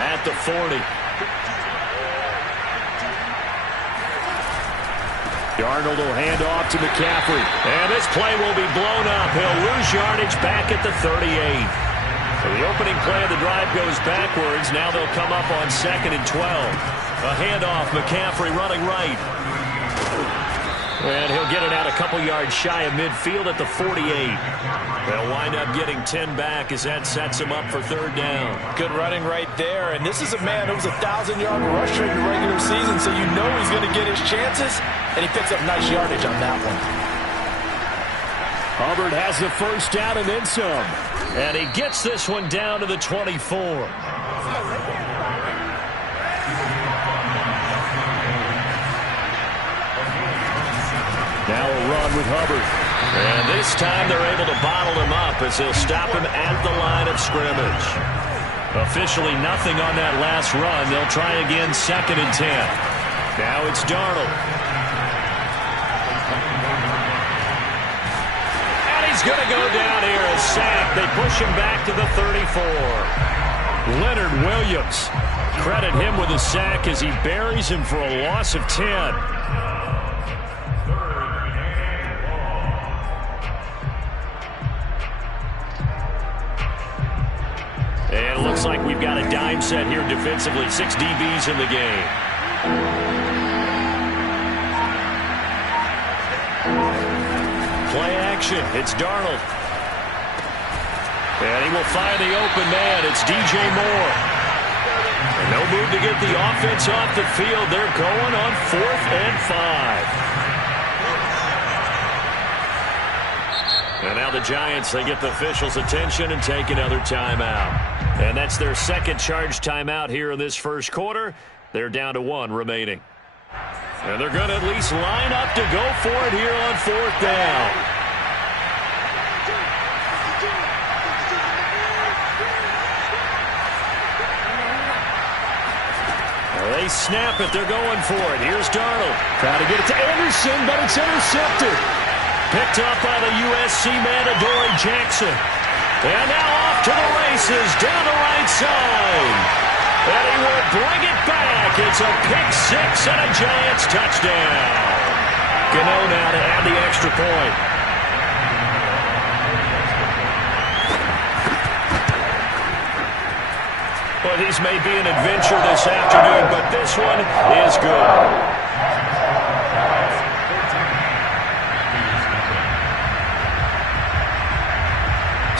at the 40. Darnold will hand off to McCaffrey. And this play will be blown up. He'll lose yardage back at the 38. So the opening play of the drive goes backwards. Now they'll come up on 2nd and 12. A handoff. McCaffrey running right. And he'll get it out a couple yards shy of midfield at the 48. They'll wind up getting 10 back as that sets him up for 3rd down. Good running right there. And this is a man who was a 1,000-yard rusher in the regular season, so you know he's going to get his chances. And he picks up nice yardage on that one. Hubbard has the 1st down and then some. And he gets this one down to the 24. Now a run with Hubbard. And this time they're able to bottle him up as they'll stop him at the line of scrimmage. Officially nothing on that last run. They'll try again 2nd and 10. Now it's Darnold. And he's going to go down here, a sack. They push him back to the 34. Leonard Williams. Credit him with a sack as he buries him for a loss of 10. And it looks like we've got a dime set here defensively. 6 DBs in the game. Play action. It's Darnold. And he will find the open man. It's DJ Moore. And no move to get the offense off the field. They're going on 4th and 5. And now the Giants, they get the officials' attention and take another timeout. And that's their 2nd charge timeout here in this 1st quarter. They're down to 1 remaining. And they're going to at least line up to go for it here on 4th down. Well, they snap it. They're going for it. Here's Darnold. Trying to get it to Anderson, but it's intercepted. Picked up by the USC man, Adoree Jackson. And now off to the races, down the right side. And he will bring it back. It's a pick-6 and a Giants touchdown. Gano now to add the extra point. Well, these may be an adventure this afternoon, but this one is good.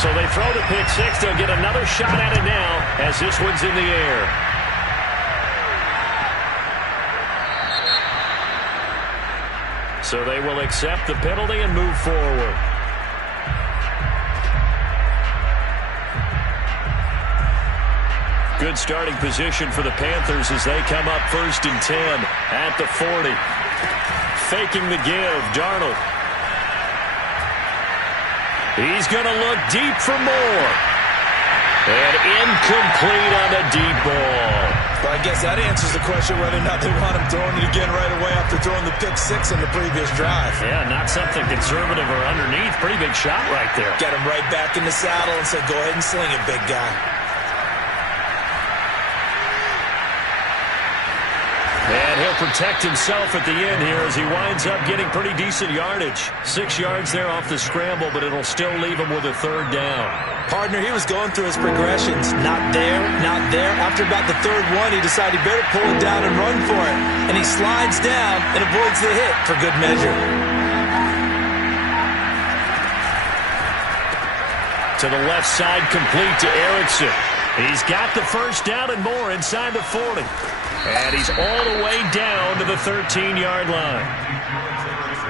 So they throw the pick-6. They'll get another shot at it now as this one's in the air. So they will accept the penalty and move forward. Good starting position for the Panthers as they come up 1st and 10 at the 40. Faking the give, Darnold. He's going to look deep for more. And incomplete on the deep ball. Well, I guess that answers the question whether or not they want him throwing it again right away after throwing the pick-6 in the previous drive. Yeah, not something conservative or underneath. Pretty big shot right there. Get him right back in the saddle and say, go ahead and sling it, big guy. And he'll protect himself at the end here as he winds up getting pretty decent yardage. 6 yards there off the scramble, but it'll still leave him with a 3rd down. Partner, he was going through his progressions. Not there, not there. After about the 3rd one, he decided he better pull it down and run for it. And he slides down and avoids the hit for good measure. To the left side, complete to Erickson. He's got the 1st down and more inside the 40. And he's all the way down to the 13-yard line.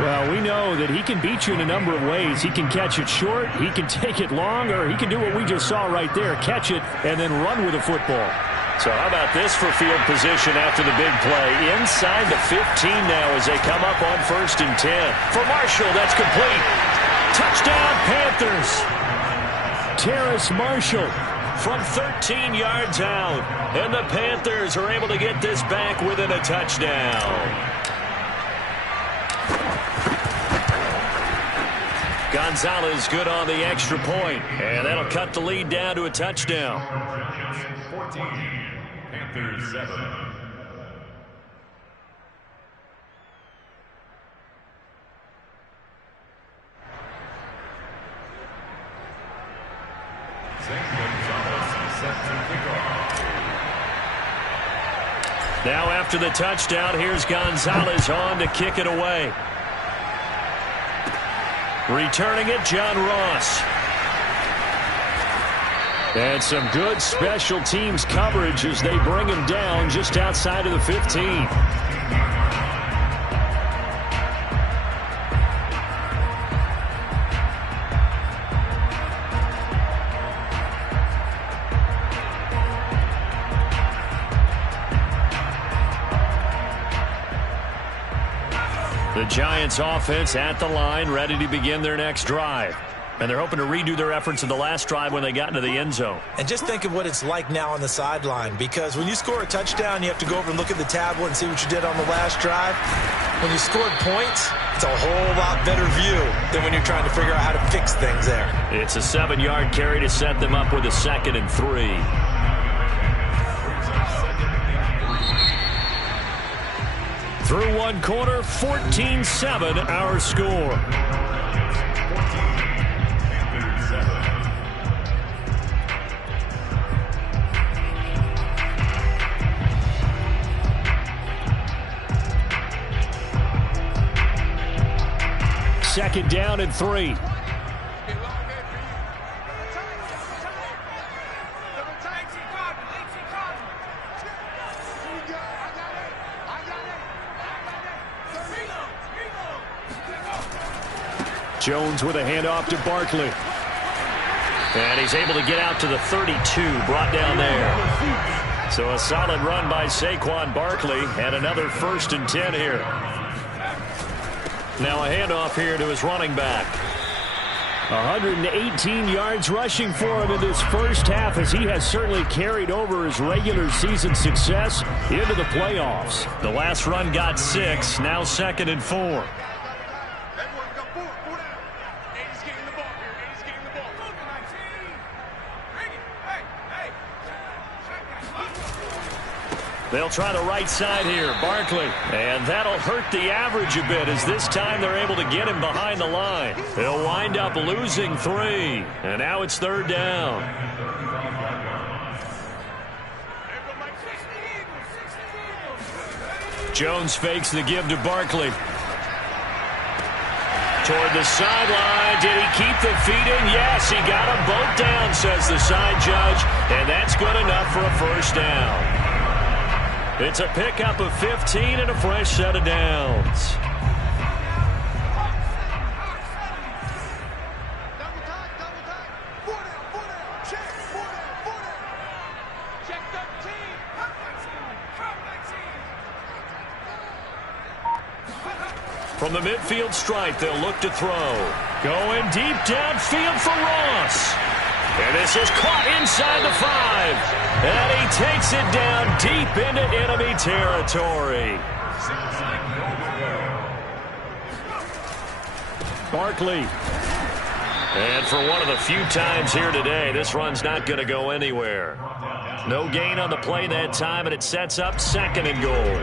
Well, we know that he can beat you in a number of ways. He can catch it short, he can take it long, or he can do what we just saw right there, catch it and then run with the football. So how about this for field position after the big play? Inside the 15 now as they come up on 1st and 10. For Marshall, that's complete. Touchdown, Panthers. Terrace Marshall from 13 yards out. And the Panthers are able to get this back within a touchdown. Gonzalez good on the extra point. And that'll cut the lead down to a touchdown. 14, Panthers 7. Now after the touchdown, here's Gonzalez on to kick it away. Returning it, John Ross. And some good special teams coverage as they bring him down just outside of the 15. The Giants offense at the line, ready to begin their next drive. And they're hoping to redo their efforts in the last drive when they got into the end zone. And just think of what it's like now on the sideline, because when you score a touchdown, you have to go over and look at the tablet and see what you did on the last drive. When you scored points, it's a whole lot better view than when you're trying to figure out how to fix things there. It's a 7-yard carry to set them up with a 2nd and 3. Through one quarter, 14-7 our score. Second down and 3. Jones with a handoff to Barkley. And he's able to get out to the 32, brought down there. So a solid run by Saquon Barkley, and another 1st and 10 here. Now a handoff here to his running back. 118 yards rushing for him in this first half, as he has certainly carried over his regular season success into the playoffs. The last run got 6, now 2nd and 4. They'll try the right side here, Barkley. And that'll hurt the average a bit, as this time they're able to get him behind the line. They'll wind up losing 3. And now it's 3rd down. Jones fakes the give to Barkley. Toward the sideline. Did he keep the feet in? Yes, he got them both down, says the side judge. And that's good enough for a 1st down. It's a pickup of 15 and a fresh set of downs. From the midfield stripe, they'll look to throw. Going deep downfield for Ross. And this is caught inside the 5. And he takes it down deep into enemy territory. Barkley. And for one of the few times here today, this run's not going to go anywhere. No gain on the play that time, and it sets up 2nd and goal.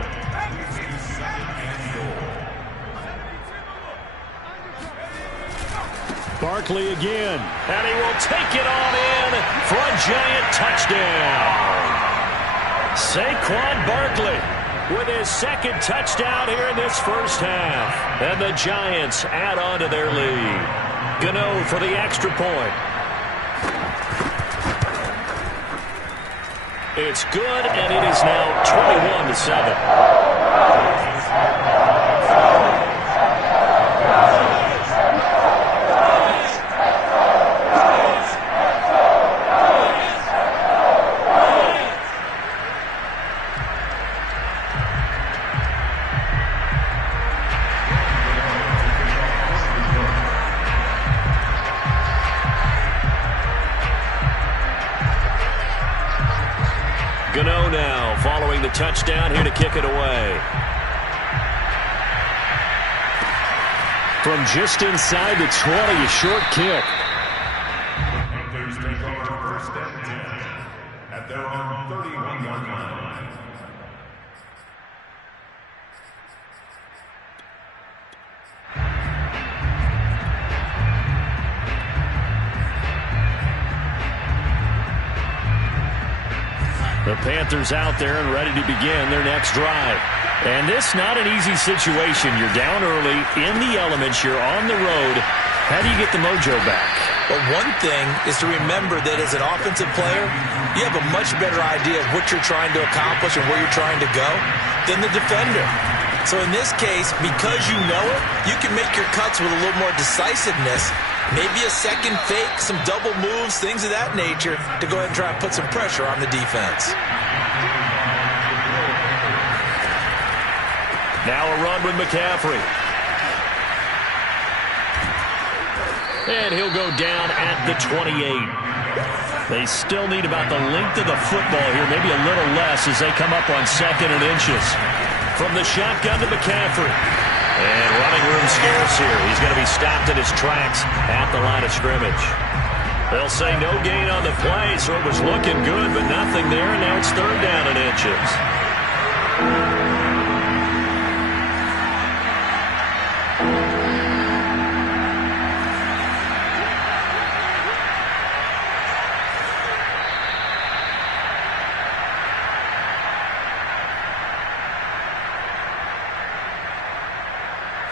Barkley again, and he will take it on in for a Giant touchdown. Saquon Barkley with his 2nd touchdown here in this first half. And the Giants add on to their lead. Gano for the extra point. It's good, and it is now 21-7. Gano now following the touchdown, here to kick it away. From just inside the 20, a short kick. Panthers take over 1st and 10 at their own 30. The Panthers out there and ready to begin their next drive. And this not an easy situation. You're down early, in the elements, you're on the road. How do you get the mojo back? Well, one thing is to remember that as an offensive player, you have a much better idea of what you're trying to accomplish and where you're trying to go than the defender. So in this case, because you know it, you can make your cuts with a little more decisiveness. Maybe a second fake, some double moves, things of that nature to go ahead and try and put some pressure on the defense. Now a run with McCaffrey. And he'll go down at the 28. They still need about the length of the football here, maybe a little less as they come up on 2nd and inches. From the shotgun to McCaffrey. And running room scarce here. He's going to be stopped in his tracks at the line of scrimmage. They'll say no gain on the play, so it was looking good, but nothing there, and now it's 3rd down and inches.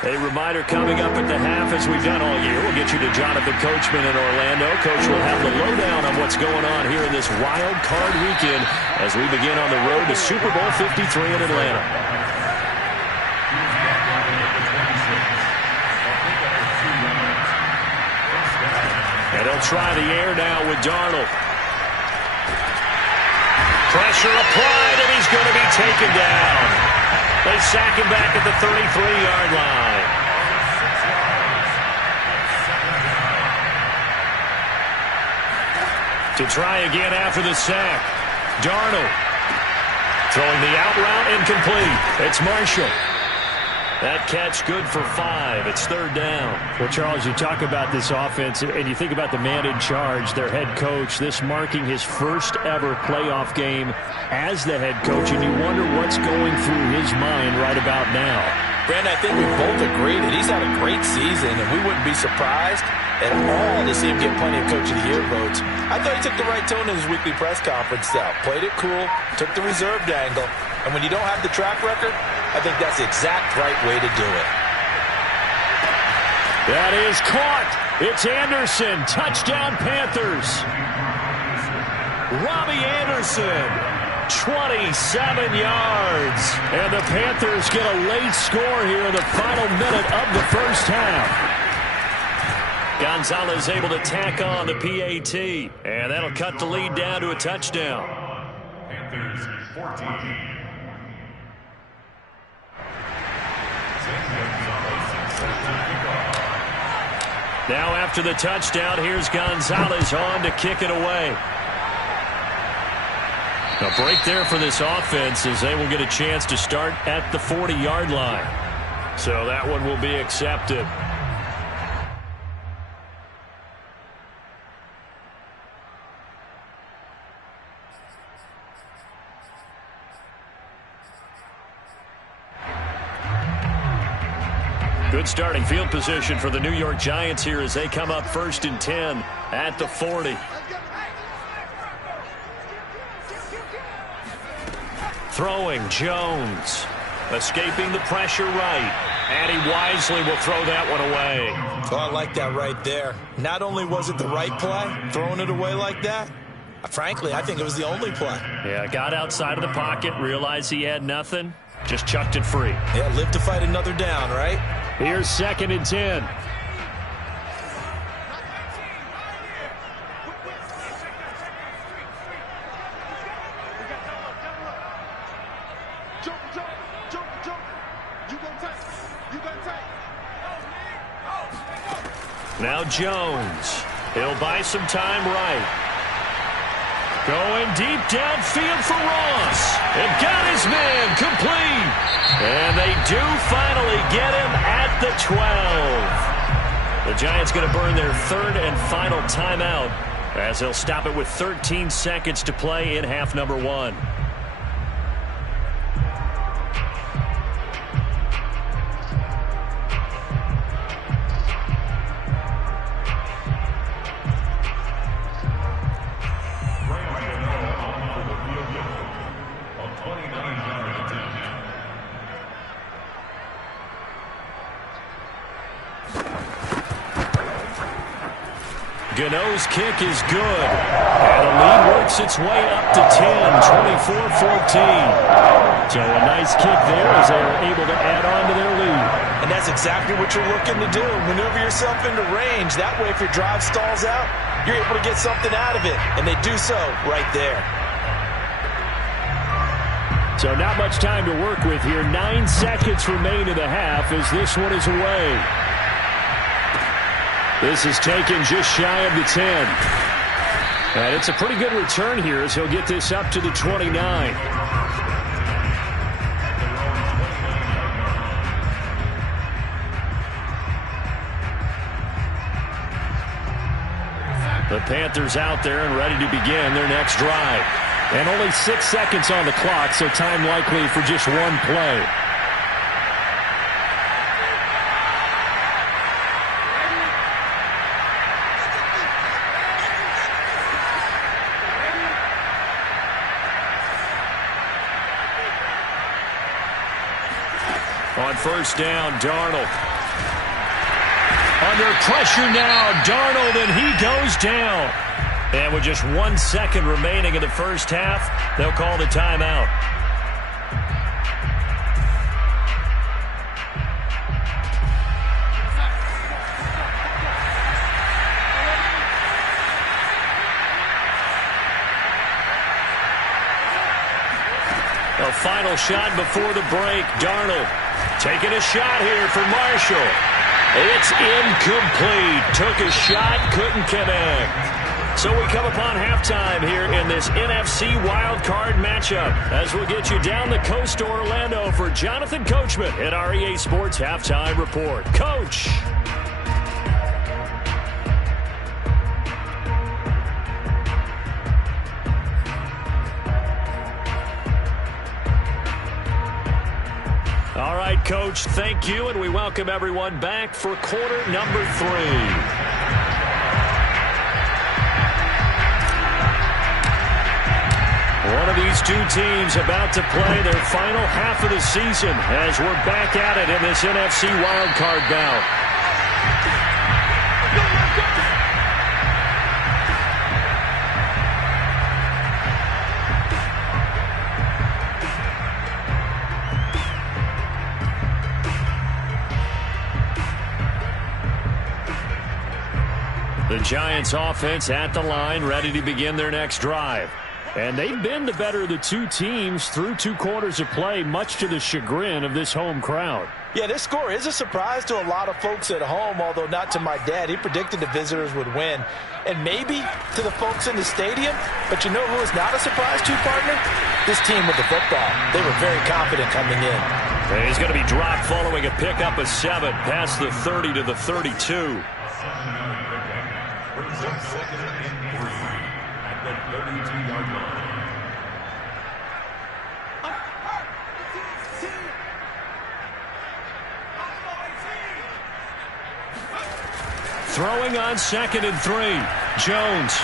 A reminder coming up at the half, as we've done all year. We'll get you to Jonathan Coachman in Orlando. Coach will have the lowdown on what's going on here in this wild card weekend as we begin on the road to Super Bowl 53 in Atlanta. And he'll try the air now with Darnold. Pressure applied, and he's going to be taken down. They sack him back at the 33-yard line. To try again after the sack. Darnold throwing the out route, incomplete. It's Marshall. That catch good for 5. It's 3rd down. Well, Charles, you talk about this offense, and you think about the man in charge, their head coach, this marking his first ever playoff game as the head coach, and you wonder what's going through his mind right about now. Brandon, I think we both agree that he's had a great season, and we wouldn't be surprised at all to see him get plenty of Coach of the Year votes. I thought he took the right tone in his weekly press conference, though. Played it cool, took the reserved angle, and when you don't have the track record, I think that's the exact right way to do it. That is caught. It's Anderson. Touchdown, Panthers. Robbie Anderson, 27 yards. And the Panthers get a late score here in the final minute of the first half. Gonzalez able to tack on the PAT. And that'll cut the lead down to a touchdown. Panthers 14. Now after the touchdown, here's Gonzalez on to kick it away. A break there for this offense as they will get a chance to start at the 40-yard line. So that one will be accepted. Good starting field position for the New York Giants here as they come up 1st and 10 at the 40. Throwing Jones. Escaping the pressure right. And he wisely will throw that one away. Oh, I like that right there. Not only was it the right play, throwing it away like that, frankly, I think it was the only play. Yeah, got outside of the pocket, realized he had nothing, just chucked it free. Yeah, live to fight another down, right? Here's 2nd and 10. Now Jones. He'll buy some time right. Going deep downfield for Ross. And got his man complete. And they do finally get him at the 12. The Giants going to burn their 3rd and final timeout as they'll stop it with 13 seconds to play in half number 1. Gano's kick is good. And the lead works its way up to 10, 24-14. So a nice kick there as they are able to add on to their lead. And that's exactly what you're looking to do. Maneuver yourself into range. That way, if your drive stalls out, you're able to get something out of it. And they do so right there. So not much time to work with here. 9 seconds remain in the half as this one is away. This is taken just shy of the 10. And it's a pretty good return here as he'll get this up to the 29. The Panthers out there and ready to begin their next drive. And only 6 seconds on the clock, so time likely for just one play. On first down, Darnold. Under pressure now, Darnold, and he goes down. And with just 1 second remaining in the first half, they'll call the timeout. A final shot before the break. Darnold taking a shot here for Marshall. It's incomplete. Took a shot, couldn't connect. So we come upon halftime here in this NFC wildcard matchup as we'll get you down the coast to Orlando for Jonathan Coachman at our EA Sports Halftime Report. Coach. All right, Coach, thank you, and we welcome everyone back for quarter number 3. One of these two teams about to play their final half of the season as we're back at it in this NFC wildcard bout. The Giants offense at the line, ready to begin their next drive. And they've been the better of the two teams through 2 quarters of play, much to the chagrin of this home crowd. Yeah, this score is a surprise to a lot of folks at home, although not to my dad. He predicted the visitors would win. And maybe to the folks in the stadium, but you know who is not a surprise to, partner? This team with the football. They were very confident coming in. And he's going to be dropped following a pickup of 7 past the 30 to the 32. Throwing on 2nd and 3. Jones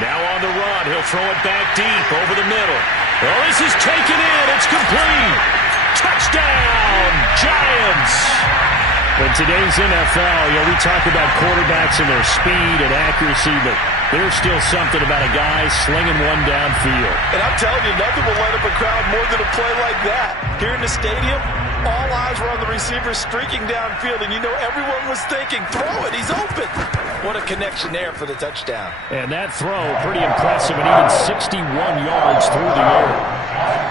now on the run. He'll throw it back deep over the middle. Oh, this is taken in. It's complete. Touchdown, Giants. In today's NFL, we talk about quarterbacks and their speed and accuracy, but there's still something about a guy slinging one downfield. And I'm telling you, nothing will light up a crowd more than a play like that. Here in the stadium, all eyes were on the receiver streaking downfield, and you know everyone was thinking, throw it, he's open. What a connection there for the touchdown. And that throw, pretty impressive, and even 61 yards through the air.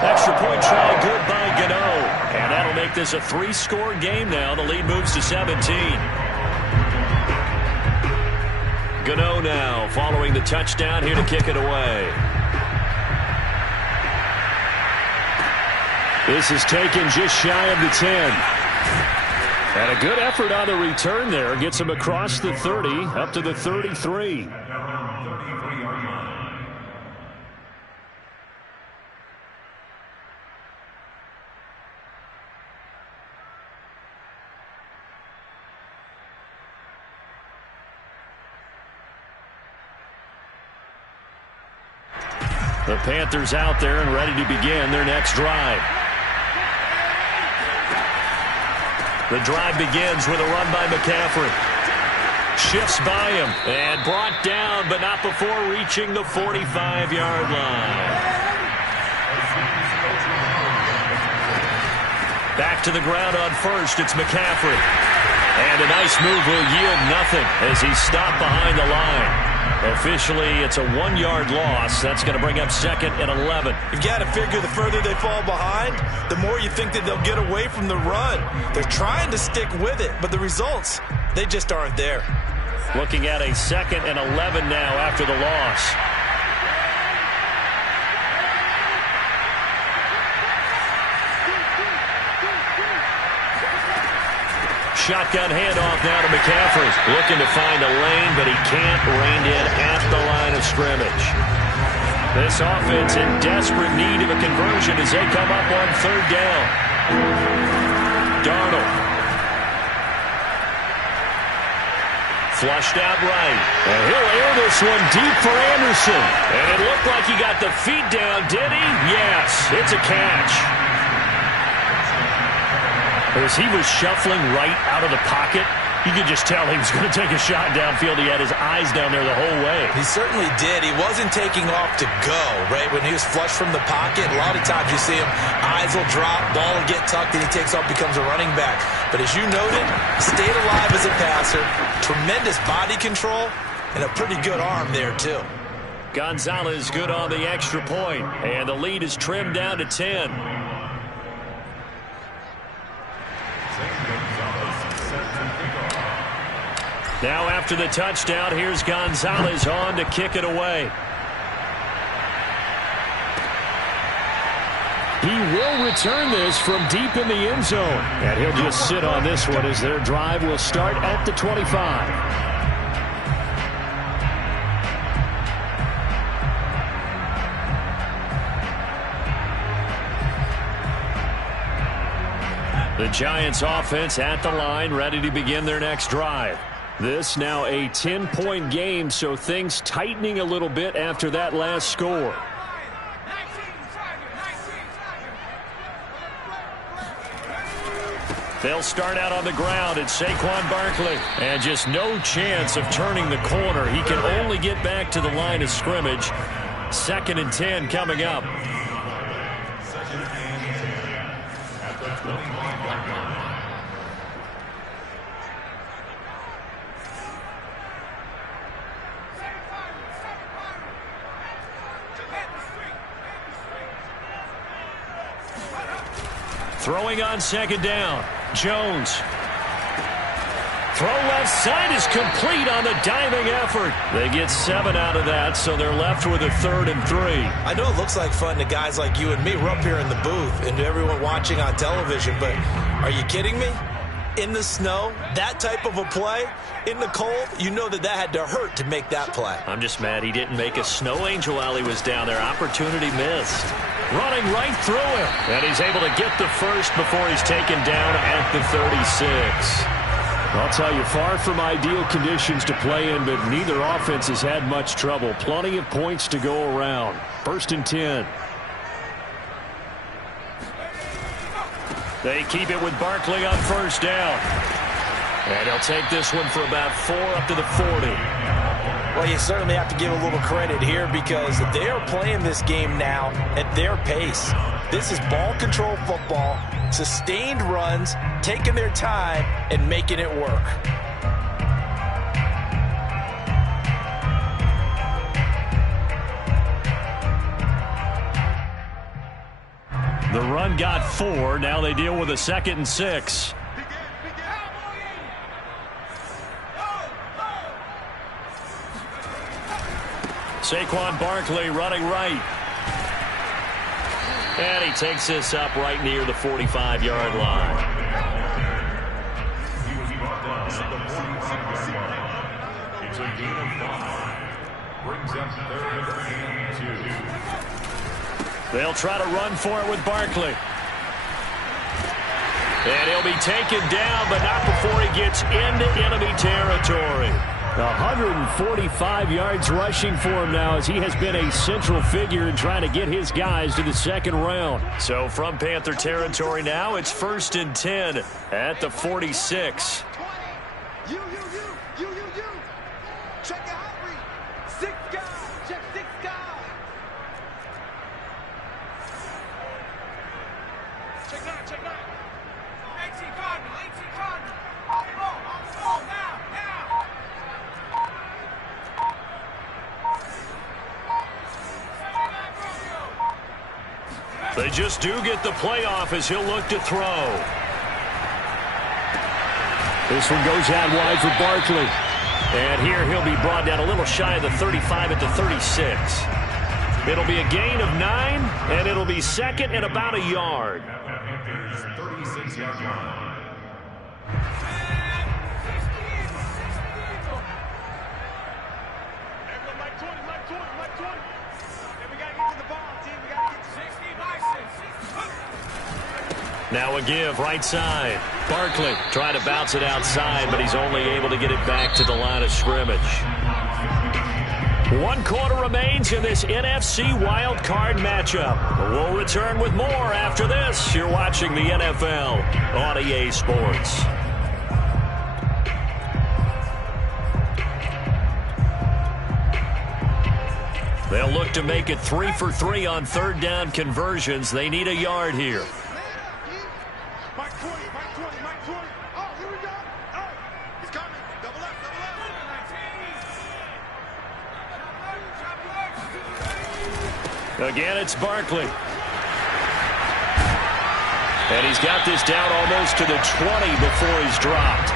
Extra point try good by Gano. And that'll make this a 3-score game now. The lead moves to 17. Gano now following the touchdown here to kick it away. This is taken just shy of the 10. And a good effort on the return there. Gets him across the 30, up to the 33. The Panthers out there and ready to begin their next drive. The drive begins with a run by McCaffrey. Shifts by him and brought down, but not before reaching the 45-yard line. Back to the ground on first. It's McCaffrey. And a nice move will yield nothing as he's stopped behind the line. Officially, it's a 1-yard loss. That's going to bring up 2nd and 11. You've got to figure the further they fall behind, the more you think that they'll get away from the run. They're trying to stick with it, but the results, they just aren't there. Looking at a 2nd and 11 now after the loss. Shotgun handoff now to McCaffrey. Looking to find a lane, but he can't rein in at the line of scrimmage. This offense in desperate need of a conversion as they come up on 3rd down. Darnold. Flushed out right. And he'll air this one deep for Anderson. And it looked like he got the feet down, did he? Yes, it's a catch. As he was shuffling right out of the pocket, you could just tell he was going to take a shot downfield. He had his eyes down there the whole way. He certainly did. He wasn't taking off to go, right? When he was flushed from the pocket, a lot of times you see him, eyes will drop, ball will get tucked, and he takes off, becomes a running back. But as you noted, stayed alive as a passer, tremendous body control, and a pretty good arm there, too. Gonzalez good on the extra point, and the lead is trimmed down to 10. Now after the touchdown, here's Gonzalez on to kick it away. He will return this from deep in the end zone. And he'll just sit on this one as their drive will start at the 25. The Giants offense at the line, ready to begin their next drive. This now a 10-point game, so things tightening a little bit after that last score. They'll start out on the ground. It's Saquon Barkley. And just no chance of turning the corner. He can only get back to the line of scrimmage. 2nd and 10 coming up. Throwing on 2nd down. Jones. Throw left side is complete on the diving effort. They get 7 out of that, so they're left with a 3rd and 3. I know it looks like fun to guys like you and me. We're up here in the booth and to everyone watching on television, but are you kidding me? In the snow, that type of a play, in the cold, you know that had to hurt to make that play. I'm just mad he didn't make a snow angel while he was down there. Opportunity missed. Running right through him. And he's able to get the first before he's taken down at the 36. I'll tell you, far from ideal conditions to play in, but neither offense has had much trouble. Plenty of points to go around. 1st and 10. They keep it with Barkley on 1st down. And he'll take this one for about 4 up to the 40. Well, you certainly have to give a little credit here because they are playing this game now at their pace. This is ball control football, sustained runs, taking their time, and making it work. The run got 4. Now they deal with a 2nd and 6. Saquon Barkley running right. And he takes this up right near the 45-yard line. He was brought down at the 45-yard line. It's a gain of 5. Brings up 3rd and 2. They'll try to run for it with Barkley. And he'll be taken down, but not before he gets into enemy territory. 145 yards rushing for him now as he has been a central figure in trying to get his guys to the 2nd round. So from Panther territory now, it's 1st and 10 at the 46. They just do get the playoff as he'll look to throw. This one goes out wide for Barkley. And here he'll be brought down a little shy of the 35 at the 36. It'll be a gain of 9, and it'll be second and about a yard. Panthers 36-yard line. Now a give, right side. Barkley trying to bounce it outside, but he's only able to get it back to the line of scrimmage. 1 quarter remains in this NFC Wild Card matchup. We'll return with more after this. You're watching the NFL on EA Sports. They'll look to make it 3 for 3 on third down conversions. They need a yard here. Again, it's Barkley. And he's got this down almost to the 20 before he's dropped.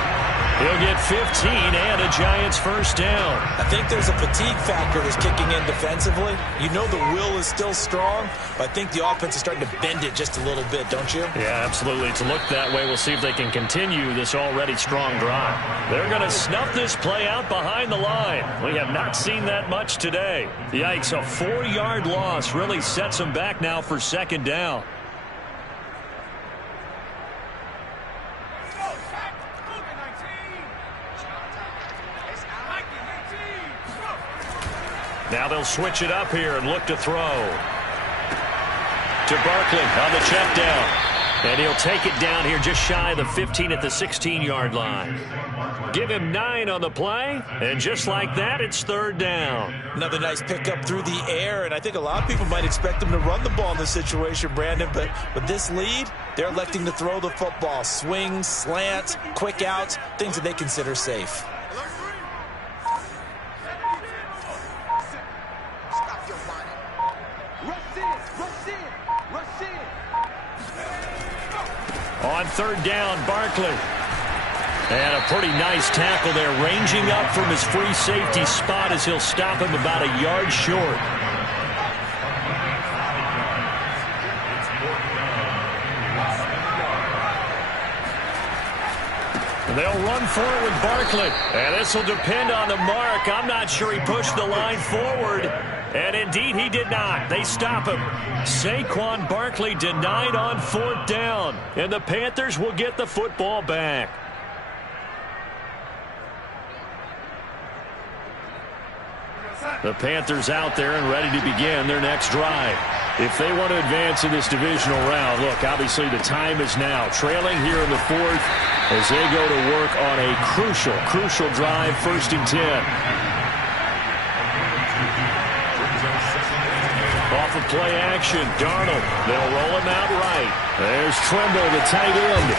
He'll get 15 and a Giants first down. I think there's a fatigue factor that's kicking in defensively. You know the will is still strong, but I think the offense is starting to bend it just a little bit, don't you? Yeah, absolutely. It's looked that way. We'll see if they can continue this already strong drive. They're going to snuff this play out behind the line. We have not seen that much today. Yikes, a 4-yard loss really sets them back now for second down. Now they'll switch it up here and look to throw. To Barkley on the check down. And he'll take it down here just shy of the 15 at the 16-yard line. Give him 9 on the play, and just like that, it's third down. Another nice pickup through the air, and I think a lot of people might expect him to run the ball in this situation, Brandon, but with this lead, they're electing to throw the football. Swings, slants, quick outs, things that they consider safe. On third down, Barkley. And a pretty nice tackle there, ranging up from his free safety spot as he'll stop him about a yard short. They'll run for it with Barkley. And this will depend on the mark. I'm not sure he pushed the line forward. And indeed, he did not. They stop him. Saquon Barkley denied on fourth down. And the Panthers will get the football back. The Panthers out there and ready to begin their next drive. If they want to advance in this divisional round, look, obviously the time is now. Trailing here in the fourth as they go to work on a crucial drive, 1st and 10. Off of play action, Darnold. They'll roll him out right. There's Tremble, the tight end.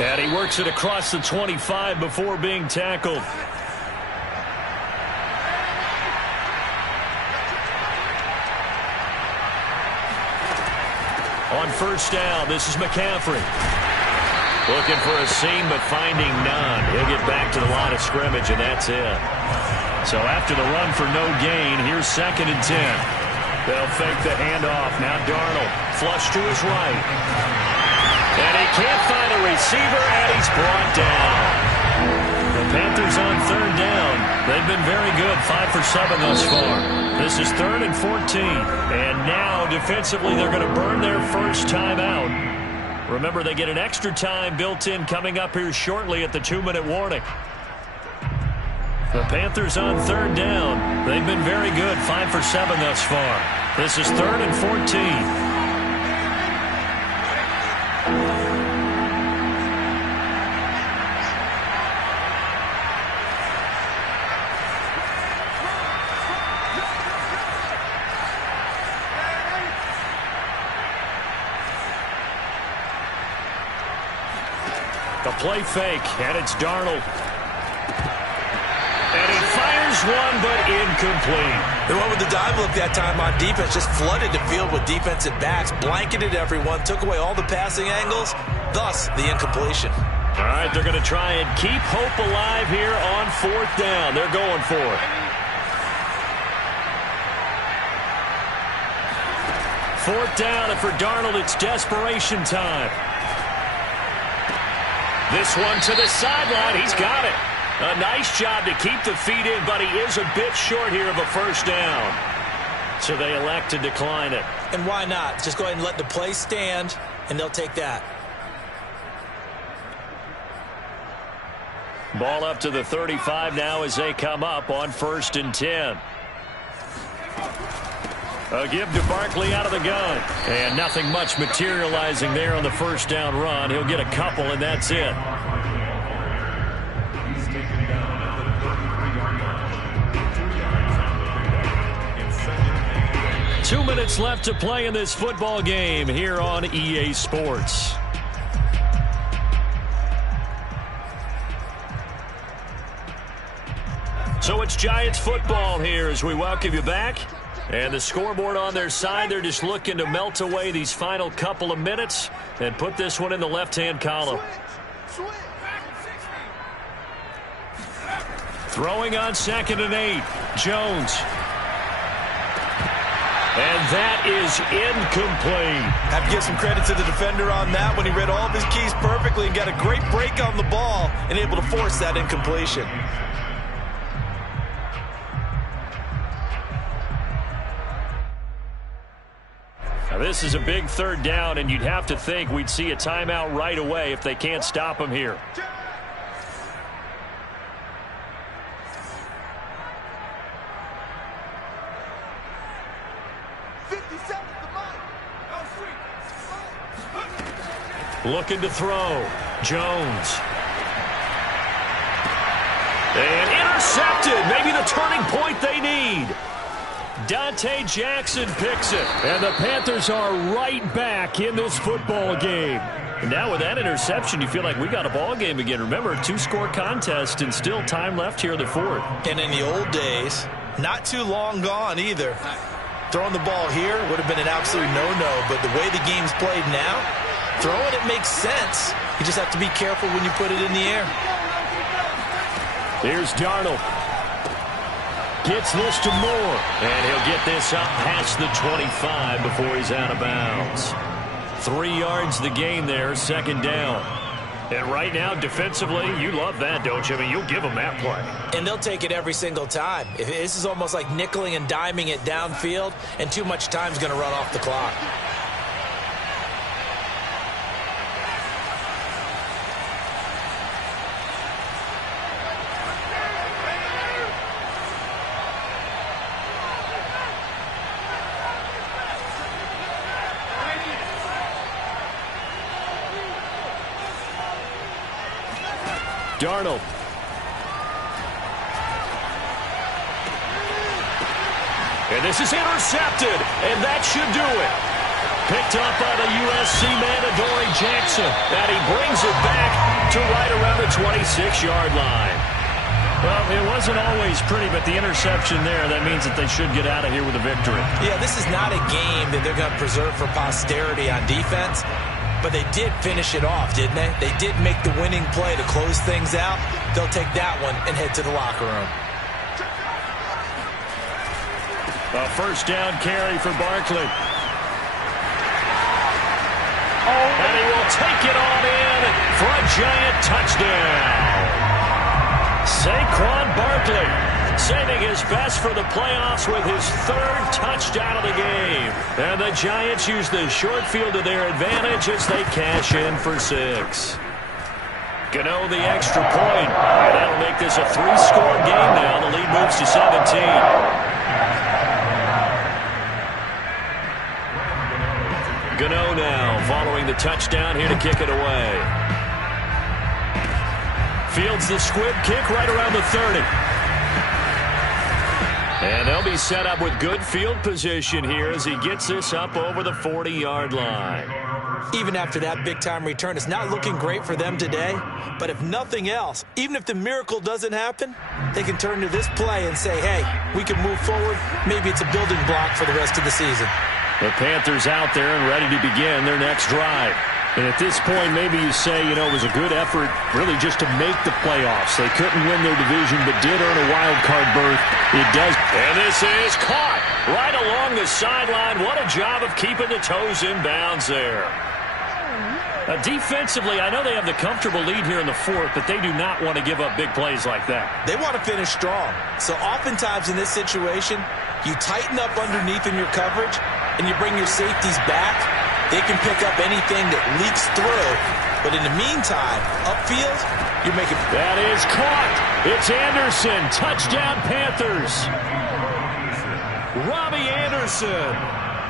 And he works it across the 25 before being tackled. On first down, this is McCaffrey. Looking for a seam, but finding none. He'll get back to the line of scrimmage, and that's it. So after the run for no gain, here's 2nd and 10. They'll fake the handoff. Now Darnold, flush to his right. And he can't find a receiver, and he's brought down. The Panthers on third down. They've been very good, 5 for 7 thus far. This is 3rd and 14. And now, defensively, they're going to burn their first time out. Remember, they get an extra time built in coming up here shortly at the 2-minute warning. The Panthers on third down. They've been very good, 5 for 7 thus far. This is 3rd and 14. The play fake, and it's Darnold. And he fires one, but incomplete. They went with the dive look that time on defense, just flooded the field with defensive backs, blanketed everyone, took away all the passing angles, thus the incompletion. All right, they're going to try and keep hope alive here on 4th down. They're going for it. 4th down, and for Darnold, it's desperation time. This one to the sideline. He's got it. A nice job to keep the feet in, but he is a bit short here of a 1st down. So they elect to decline it. And why not? Just go ahead and let the play stand, and they'll take that. Ball up to the 35 now as they come up on 1st and 10. A give to Barkley out of the gun. And nothing much materializing there on the 1st down run. He'll get a couple, and that's it. He's taken down at the 33-yard line. 2 minutes left to play in this football game here on EA Sports. So it's Giants football here as we welcome you back. And the scoreboard on their side, they're just looking to melt away these final couple of minutes and put this one in the left-hand column. Throwing on 2nd and 8. Jones. And that is incomplete. Have to give some credit to the defender on that when he read all of his keys perfectly and got a great break on the ball and able to force that incompletion. This is a big 3rd down, and you'd have to think we'd see a timeout right away if they can't stop him here. Looking to throw. Jones. And intercepted. Maybe the turning point they need. Dante Jackson picks it. And the Panthers are right back in this football game. And now with that interception, you feel like we got a ball game again. Remember, 2-score contest and still time left here in the 4th. And in the old days, not too long gone either. Throwing the ball here would have been an absolute no-no. But the way the game's played now, throwing it makes sense. You just have to be careful when you put it in the air. Here's Darnold. Gets this to Moore. And he'll get this up past the 25 before he's out of bounds. 3 yards the gain there, 2nd down. And right now, defensively, you love that, don't you? I mean, you'll give them that play. And they'll take it every single time. This is almost like nickeling and diming it downfield, and too much time's going to run off the clock. Darnold. And this is intercepted, and that should do it. Picked up by the USC man, Adoree Jackson. And he brings it back to right around the 26-yard line. Well, it wasn't always pretty, but the interception there, that means that they should get out of here with a victory. Yeah, this is not a game that they're going to preserve for posterity on defense. But they did finish it off, didn't they? They did make the winning play to close things out. They'll take that one and head to the locker room. A 1st down carry for Barkley. And he will take it on in for a Giant touchdown. Saquon Barkley saving his best for the playoffs with his 3rd touchdown of the game. And the Giants use the short field to their advantage as they cash in for 6. Gano the extra point. And that'll make this a 3-score game now. The lead moves to 17. Gano now following the touchdown here to kick it away. Fields the squib kick right around the 30. And they'll be set up with good field position here as he gets this up over the 40-yard line. even after that big-time return. It's not looking great for them today, but if nothing else, even if the miracle doesn't happen, they can turn to this play and say, hey, we can move forward. Maybe it's a building block for the rest of the season. The Panthers out there and ready to begin their next drive. And at this point, maybe you say, it was a good effort really just to make the playoffs. They couldn't win their division, but did earn a wild card berth. It does. And this is caught right along the sideline. What a job of keeping the toes in bounds there. Defensively, I know they have the comfortable lead here in the fourth, but they do not want to give up big plays like that. They want to finish strong. So oftentimes in this situation, you tighten up underneath in your coverage, and you bring your safeties back. They can pick up anything that leaks through. But in the meantime, upfield, you're making... That is caught. It's Anderson. Touchdown, Panthers. Robbie Anderson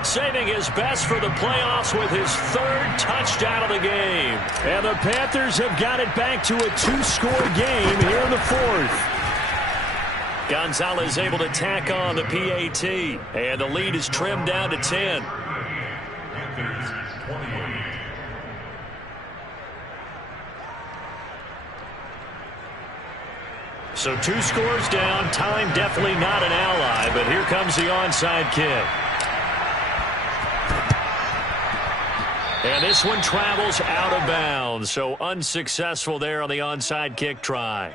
saving his best for the playoffs with his third touchdown of the game. And the Panthers have got it back to a two-score game here in the fourth. Gonzalez able to tack on the PAT. And the lead is trimmed down to 10. So 2 scores down. Time definitely not an ally, but here comes the onside kick. And this one travels out of bounds, so unsuccessful there on the onside kick try.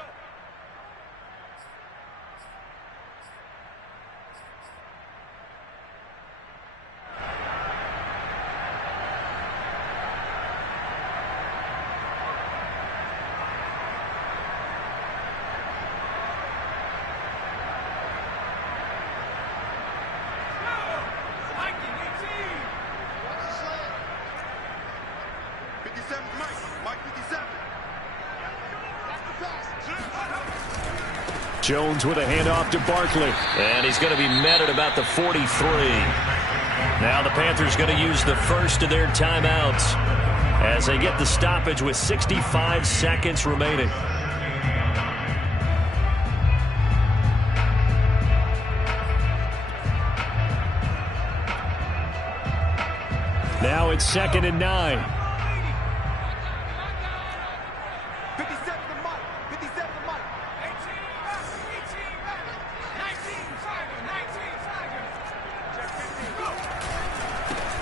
Jones with a handoff to Barkley. And he's going to be met at about the 43. Now the Panthers going to use the first of their timeouts as they get the stoppage with 65 seconds remaining. Now it's 2nd and 9.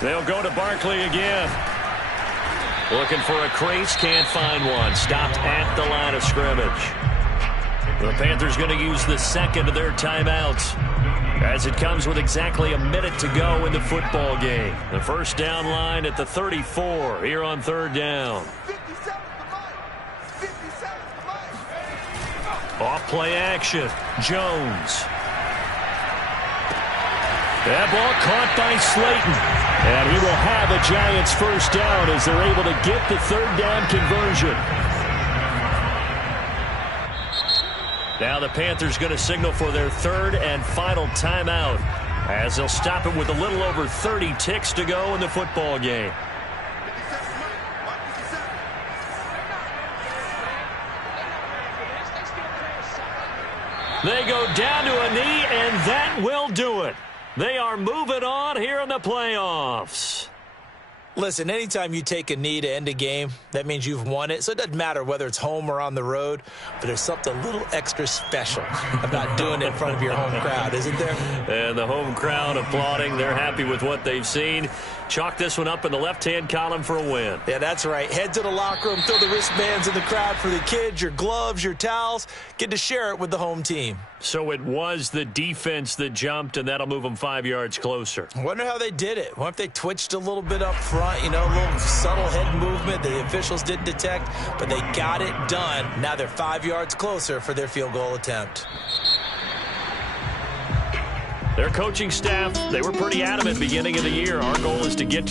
They'll go to Barkley again. Looking for a crease, can't find one. Stopped at the line of scrimmage. The Panthers going to use the second of their timeouts as it comes with exactly a minute to go in the football game. The first down line at the 34 here on 3rd down. Off play action. Jones. That ball caught by Slayton. And he will have a Giants first down as they're able to get the 3rd down conversion. Now the Panthers going to signal for their 3rd and final timeout as they'll stop it with a little over 30 ticks to go in the football game. They go down to a knee, and that will do it. They are moving on here in the playoffs. Listen, anytime you take a knee to end a game, that means you've won it. So it doesn't matter whether it's home or on the road, but there's something a little extra special about doing it in front of your home crowd, isn't there? And the home crowd applauding. They're happy with what they've seen. Chalk this one up in the left-hand column for a win. Yeah, that's right. Head to the locker room, throw the wristbands in the crowd for the kids, your gloves, your towels. Get to share it with the home team. So it was the defense that jumped, and that'll move them 5 yards closer. I wonder how they did it. What if they twitched a little bit up front, a little subtle head movement the officials didn't detect, but they got it done. Now they're 5 yards closer for their field goal attempt. Their coaching staff, they were pretty adamant beginning of the year. Our goal is to get to